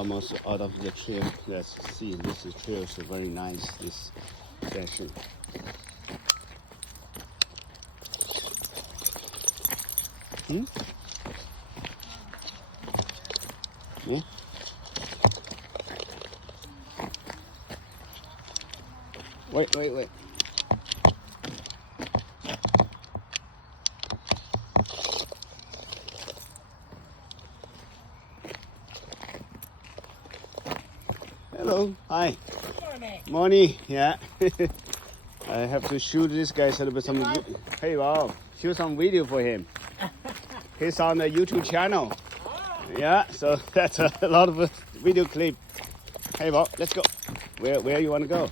almost out of the trail. Let's see, this is trail is very nice, this section. Yeah. Wait. Hello, hi. Morning, yeah. I have to shoot this guy a little bit some. Hey, wow, shoot some video for him. He's on the YouTube channel. Yeah, so that's a lot of video clip. Hey, Bob, let's go. Where you want to go?